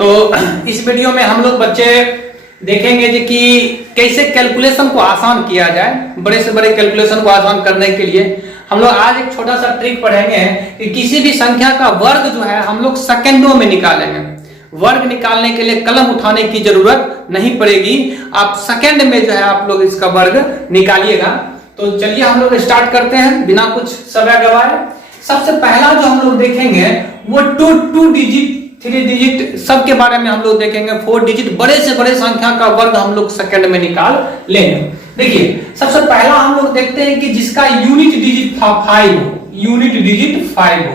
तो इस वीडियो में हम लोग बच्चे देखेंगे जी कि कैसे कैलकुलेशन को आसान किया जाए। बड़े से बड़े कैलकुलेशन को आसान करने के लिए हम लोग आज एक छोटा सा ट्रिक पढ़ेंगे कि किसी भी संख्या का वर्ग जो है हम लोग सेकंडों में निकालेंगे। वर्ग निकालने के लिए कलम उठाने की जरूरत नहीं पड़ेगी, आप सेकंड में जो है आप लोग इसका वर्ग निकालिएगा। तो चलिए हम लोग स्टार्ट करते हैं बिना कुछ समय गवाए। सबसे पहला जो हम लोग देखेंगे वो टू डिजिट, 3 डिजिट सब के बारे में हम लोग देखेंगे। 4 डिजिट बड़े से बड़े संख्या का वर्ग हम लोग सेकंड में निकाल लेंगे। देखिए सबसे पहला हम लोग देखते हैं कि जिसका यूनिट डिजिट 5 हो, यूनिट डिजिट 5 हो,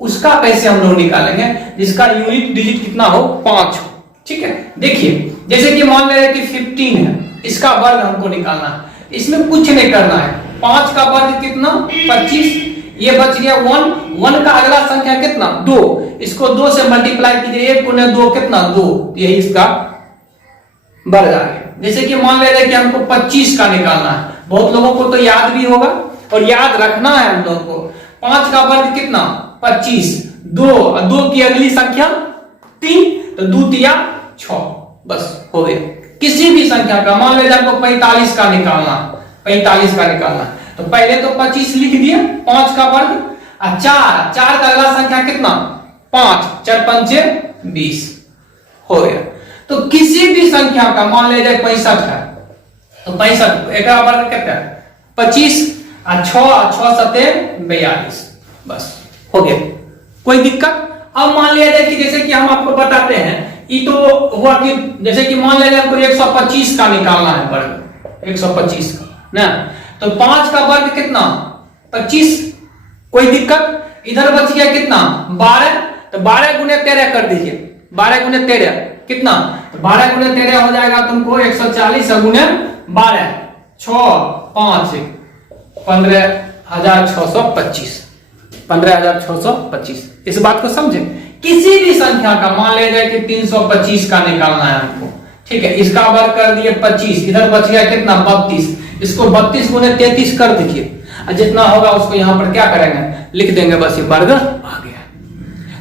उसका कैसे हम लोग निकालेंगे। जिसका यूनिट डिजिट कितना हो, 5 हो। ठीक है, देखिए जैसे कि मान ले कि 15 है, इसका वर्ग हमको निकालना है। इसमें कुछ नहीं करना है, 5 का वर्ग कितना, 25, ये बच गया 1 का अगला संख्या कितना, 2, इसको 2 से मल्टीप्लाई कीजिए, 1 गुने 2 कितना, 2, यही इसका वर्ग आ गया। जैसे कि मान ले रहे कि हमको 25 का निकालना है, बहुत लोगों को तो याद भी होगा और याद रखना है हम लोग को। 5 का वर्ग कितना, 25, 2 की अगली संख्या 3, तो 2 तिया 6, बस हो गया। किसी भी संख्या का मान लीजिए आपको 45 का निकालना, 45 का निकालना, तो पहले तो 25 लिख दिया, 5 का वर्ग, और 4 का अगला संख्या कितना, 5, 4 पंचे 20 हो गया। तो किसी भी संख्या का मान लीजिए 65 है, तो 65 एक वर्ग कितना है, 25, और 6 सते 42, बस हो गया। कोई दिक्कत। अब मान लिया जाए कि जैसे कि हम आपको बताते हैं, ये तो हुआ कि जैसे कि मान लीजिए आपको 125 का निकालना है वर्ग, 125 का ना, तो 5 का वर्ग कितना, 25, कोई दिक्कत। इधर बच गया कितना, 12, तो 12 गुने 13 कर दीजिए, 12 गुने 13 कितना, तो 12 गुने 13 हो जाएगा तुमको 140 गुने 12, 6 5 15,625, 15,625। इस बात को समझे। किसी भी संख्या का मान ले जाए कि 325 का निकालना है हमको, ठीक है, इसका वर्ग कर दिए 25, इधर बच गया कितना, 32, इसको 32 गुने 33 कर दीजिए, जितना होगा उसको यहां पर क्या करेंगे, लिख देंगे, बस ये वर्ग आ गया।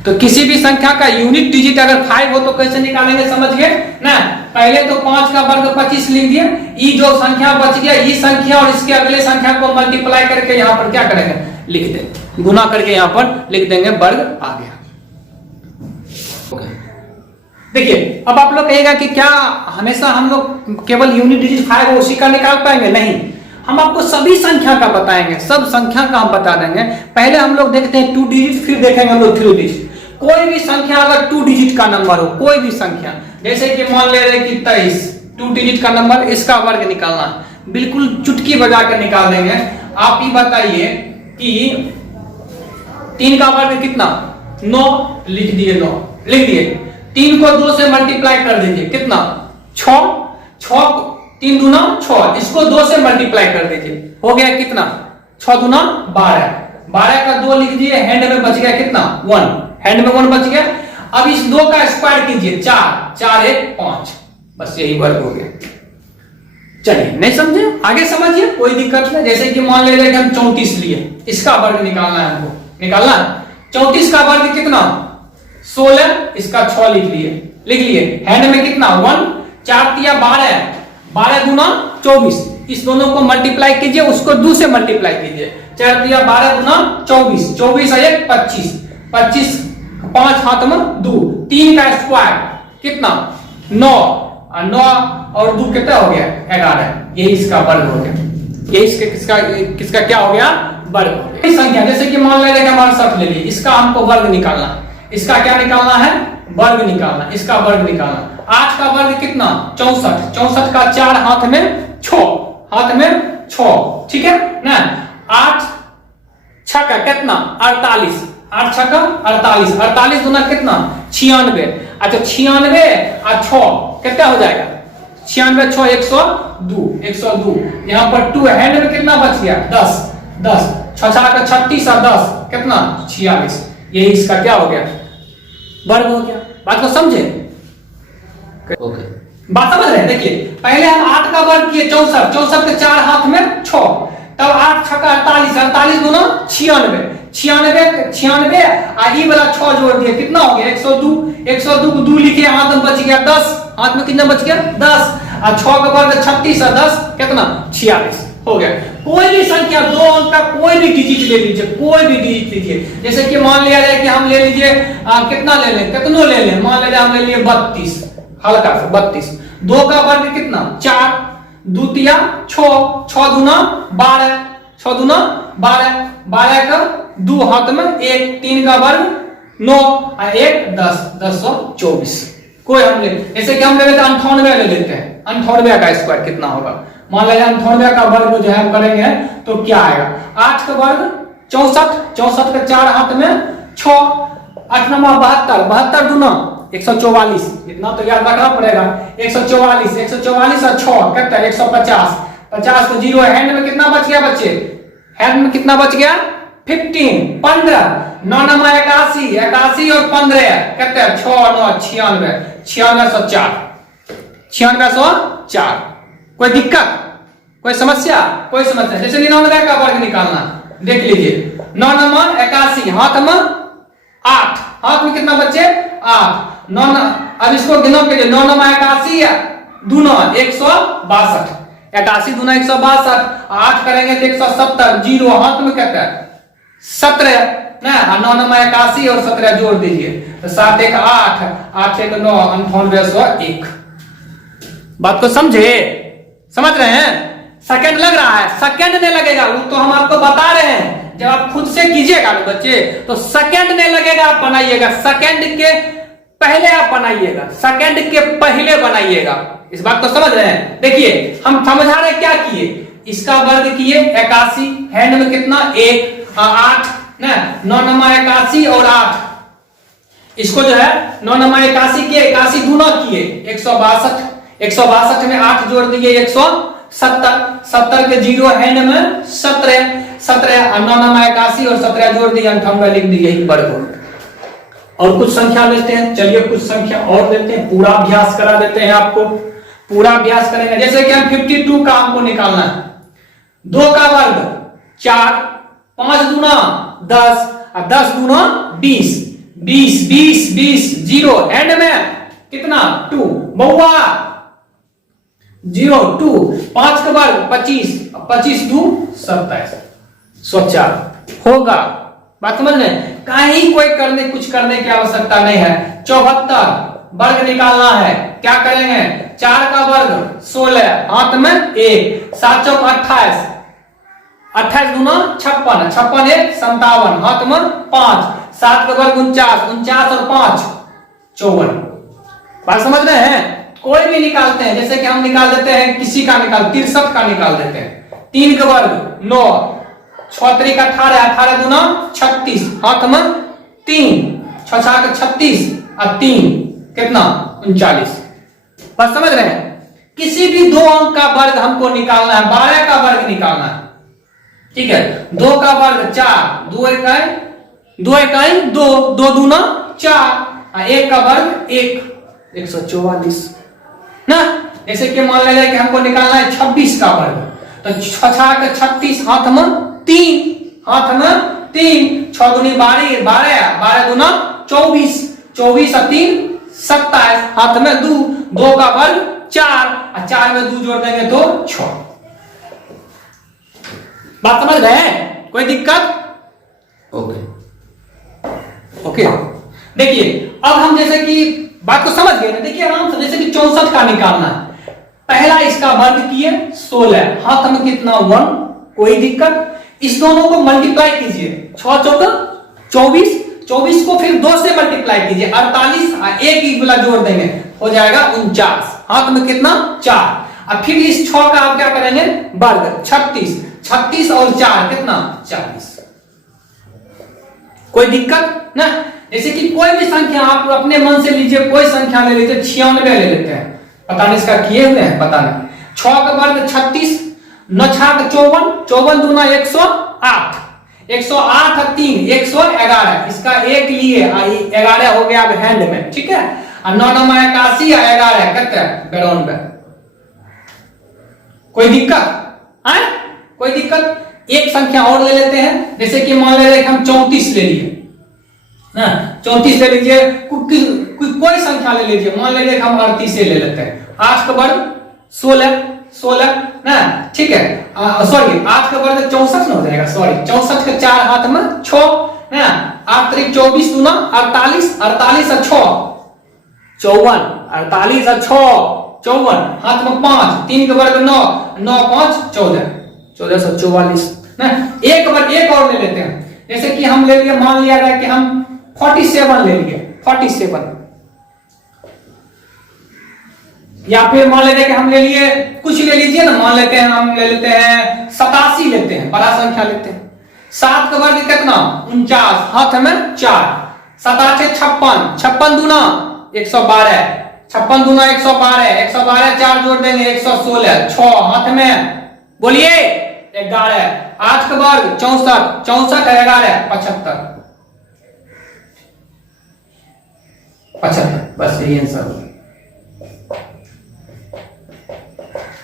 तो किसी भी संख्या का यूनिट डिजिट अगर 5 हो तो कैसे निकालेंगे, समझ गए ना। पहले तो 5 का वर्ग 25 लिख दिए, ये जो संख्या बच गया, ये संख्या और इसके अगले संख्या को मल्टीप्लाई करके यहां पर क्या करेंगे, लिख देंगे, गुना करके यहां पर लिख देंगे, वर्ग आ गया। देखिए अब आप लोग कहेगा कि क्या हमेशा हम लोग केवल यूनिट डिजिट 5 हो उसी का निकाल पाएंगे, नहीं, हम आपको सभी संख्या का बताएंगे, सब संख्या का हम बता देंगे। पहले हम लोग देखते हैं 2 डिजिट, फिर देखेंगे हम लोग 3 डिजिट। कोई भी संख्या अगर 2 डिजिट का नंबर हो, कोई भी संख्या, जैसे कि मान ले रहे कि 23, 2 डिजिट का नंबर, इसका वर्ग निकालना, बिल्कुल चुटकी बजा कर निकाल देंगे। आप ही बताइए कि 3 का वर्ग कितना, 9, लिख दिए, 9 लिख दिए, 3 को 2 से मल्टीप्लाई कर दीजिए, कितना, 6, 3 दूना 6, इसको 2 से मल्टीप्लाई कर दीजिए, हो गया कितना, 6 दूना 12, 12 का 2 लिख दिए, हैंड में बच गया कितना, 1, हैंड में 1 बच गया। अब इस 2 का स्क्वायर कीजिए, 4 1 5, बस यही वर्ग हो गया। चलिए नहीं समझे, आगे समझिए, कोई दिक्कत नहीं। जैसे कि मान ले रहे कि हम 34 लिए, इसका वर्ग निकालना है हमको, निकालना 34 का वर्ग कितना, 16, इसका 6 लिख लिए, हैंड में कितना, 1, 4 तिया 12, 12 गुना 24, इस दोनों को मल्टीप्लाई कीजिए, उसको 2 से मल्टीप्लाई कीजिए, 4 तिया 12 गुना 24, 24 है 25, 25 5 हाथ में 2, 3 का स्क्वायर कितना, 9, 9 और 2 कितना हो गया, 11, यही इसका वर्ग हो गया। यही किसका क्या हो गया, वर्ग हो गया। संख्या जैसे कि मान ले रहे हमारा 7 ले लिए, इसका हमको वर्ग निकालना, इसका क्या निकालना है, वर्ग निकालना, इसका वर्ग निकालना। 8 का वर्ग कितना, 64, 64 का 4 हाथ में 6, हाथ में 6, ठीक है ना। 8 6 का कितना, 48, 8 6 का 48, 48 गुना कितना, 96, अच्छा 96 और 6 कितना हो जाएगा, 96 6 102, 102, यहाँ पर 2 हैंड में कितना बच गया, 10, 6 6 का 36 और 10 कितना, 46, यही इसका क्या हो गया, वर्ग हो गया। बात को समझे, ओके, बात समझ रहे हैं। देखिए पहले हम 8 का वर्ग किए, 64, 64 के 4 हाथ में 6, तब 8 6 का 48, 48 गुना 96, 96 96 ई वाला 6 जोड़ दिए कितना हो गया 102 102 को 2 लिखे हाथ में बच गया 10 हाथ में कितना बच गया 10 और 6 का वर्ग 36 और 10 कितना 46 हो गया। कोई भी संख्या दो अंक का कोई भी डिजिट ले लीजिए, कोई भी डिजिट लीजिए, जैसे कि मान लिया जाए कि हम ले लीजिए कितना ले लें कितनों ले लें, मान लीजिए हम ले लिए 32 हल्का सा 32 2 का वर्ग कितना 4 2 तिया 6 6 दूना 12 6 दूना 12 12 का 2 हाथ में 1 3 का वर्ग 9 और 1 10 1024 कोई हम ले जैसे कि हम ले लेते हैं 98 ले लेते हैं 98 का स्क्वायर कितना होगा मान लीजिए 98 का वर्ग जो है हम करेंगे तो क्या आएगा 8 का वर्ग 64 64 का 4 हाथ में 6 8 9 72 72 दूना 144 इतना तो याद रखना पड़ेगा 144 144 और 6 कितना 150 50 को 0 हैंड में कितना बच गया बच्चे हैंड में कितना बच गया 15 15 9 9 81 81 और 15 कितना 6 9 96 9604 9604 कोई दिक्कत कोई समस्या जैसे 99 का वर्ग निकालना देख लीजिए 9 9 81 हाथ में 8 हाथ में कितना बचे 8 9 अब इसको गिनो के लिए 9 9 81 दूना 162 81 दूना 162 8 करेंगे तो 170 जीरो हाथ में कहता है 17 ना 9 9 81 और 17 जोड़ दीजिए तो 7 1 8 8 1 9 9801 बात को समझे समझ रहे हैं सेकंड लग रहा है सेकंड नहीं लगेगा वो तो हम आपको बता रहे हैं जब आप खुद से कीजिएगा ना बच्चे तो सेकंड नहीं लगेगा आप बनाइएगा सेकंड के पहले आप बनाइएगा सेकंड के पहले बनाइएगा इस बात को समझ रहे हैं। देखिए हम समझा रहे क्या किए इसका वर्ग किए 81 हैंड में कितना 1 8 ना 9 9 81 और 8 इसको जो है 9 9 81 के 81 गुना किए 162 162 में 8 जोड़ दिए 170 70 के 0 हैंड में 17 17 और 9 9 81 और 17 जोड़ दिए 98 लिख दिए वर्ग। और कुछ संख्या लेते हैं चलिए कुछ संख्या और लेते हैं पूरा अभ्यास करा देते हैं आपको पूरा अभ्यास करेंगे जैसे कि हम 52 का हमको निकालना है 2 का वर्ग 4 5 दूना 10 और 10 दूना 20 20 20 20 0 एंड में कितना 2 बउआ 0 2 5 का वर्ग 25 25 2 27 104 होगा बात समझ रहे कहीं कोई कुछ करने की आवश्यकता नहीं है। 74 वर्ग निकालना है क्या करेंगे 4 का वर्ग 16 हाथ में 1 7 चौक 28 28 गुना 56 56 1 57 हाथ में 5 7 का वर्ग 49 49 और 5 54 बात समझ रहे हैं। कोई भी निकालते हैं जैसे कि हम निकाल देते हैं किसी का 63 का निकाल देते हैं 3 का वर्ग 9 6 3 18 18 गुना 36 हाथ में 3 6 6 36 और 3 कितना 39 बस समझ रहे हैं। किसी भी दो अंक का वर्ग हमको निकालना है 12 का वर्ग निकालना है ठीक है 2 का वर्ग 4 2 इकाई 2 2 दूना 4 1 का वर्ग 1 144 ना जैसे कि मान लीजिए कि हमको निकालना है 26 का वर्ग तो 6 का 36 हाथ में 3 हाथ में 3 6 दूनी 12 12 दूना 24 24 और 3 27 हाथ में 2 2 का वर्ग 4 और 4 में 2 जोड़ देंगे तो 6 बात समझ रहे हैं कोई दिक्कत ओके देखिए अब हम जैसे कि बात को समझ गए ना देखिए आराम से जैसे कि 64 का निकालना है पहला इसका वर्ग किए 16 हाथ में कितना 1 कोई दिक्कत इस दोनों को मल्टीप्लाई कीजिए 6 चौक 24 24 को फिर 2 से मल्टीप्लाई कीजिए 48 और 1 वाला जोड़ देंगे हो जाएगा 49 हाथ में कितना 4 और फिर इस 6 का आप क्या करेंगे वर्ग 36 36 और 4 कितना 40 कोई दिक्कत ना जैसे कि कोई भी संख्या आप अपने मन से लीजिए कोई संख्या ले लीजिए 96 ले लेते हैं पता नहीं इसका किए हुए हैं पता नहीं 6 का वर्ग 36 9 6 54 54 दूना 108 108 और 3 111 इसका 1 लिए 11 हो गया अब हैंड में ठीक है और 9 9 81 और 11 कितना 92 कोई दिक्कत है कोई दिक्कत एक संख्या और ले लेते हैं, जैसे कि मान लेते हैं हम 34 ले लिए ना, 34 ले लीजिए, कोई संख्या ले लीजिए, मान लीजिए हम 38 ले लेते हैं। 8 का वर्ग 16 ना, ठीक है, सॉरी 8 का वर्ग 64 ना हो जाएगा, सॉरी 64 के 4 हाथ में 6 ना, 8 3 24 दूना 48, 48 और 6 54, 48 और 6 54, हाथ में 5, 3 का वर्ग 9, 9 5 14, 1444 ना। एक बार एक और ले लेते हैं, जैसे कि हम ले लिए, मान लिया जाए कि हम 47 ले लिए, 47, या फिर मान लेते हैं कि हम ले लिए, कुछ ले लीजिए ना, मान लेते हैं हम ले लेते हैं 87 लेते हैं, बड़ा संख्या लेते हैं। 7 का वर्ग कितना 49, हाथ में 4, 7 8 56, 56 दूना 112, 56 दूना 112, 112 4 जोड़ देंगे 116, 6 हाथ में बोलिए 11, 8 का वर्ग 64, 64 11 75, 75, बस यही आंसर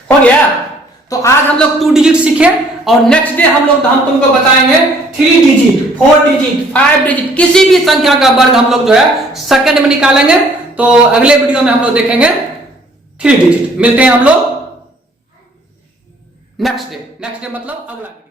हो गया। तो आज हम लोग 2 डिजिट सीखे, और नेक्स्ट डे हम तुमको बताएंगे 3 डिजिट, 4 डिजिट, 5 डिजिट, किसी भी संख्या का वर्ग हम लोग जो है सेकंड में निकालेंगे। तो अगले वीडियो में हम लोग देखेंगे 3 डिजिट। मिलते हैं हम लोग नेक्स्ट डे मतलब अगला वीडियो।